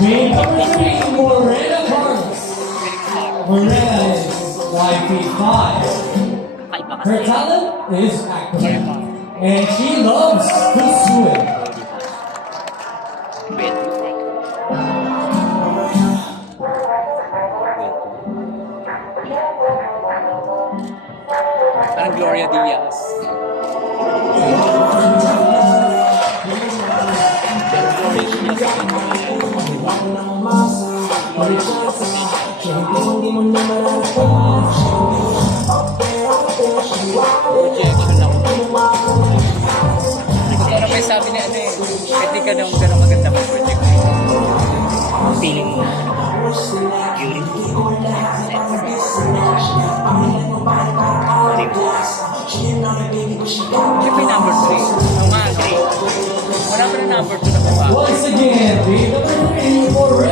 Game number 3, Morena Carlos. Morena is 5 feet 5. Her talent is acting, and she loves to swim. Parang Gloria Diaz. Projection lang. Pero may sabi ni ano eh, pwede ka nung gano'ng maganda mag-project. Feeling mo during siyempre number 3. Ang mga 3. Wala pa na number 2 na baba. Once again, game number 3, Morena.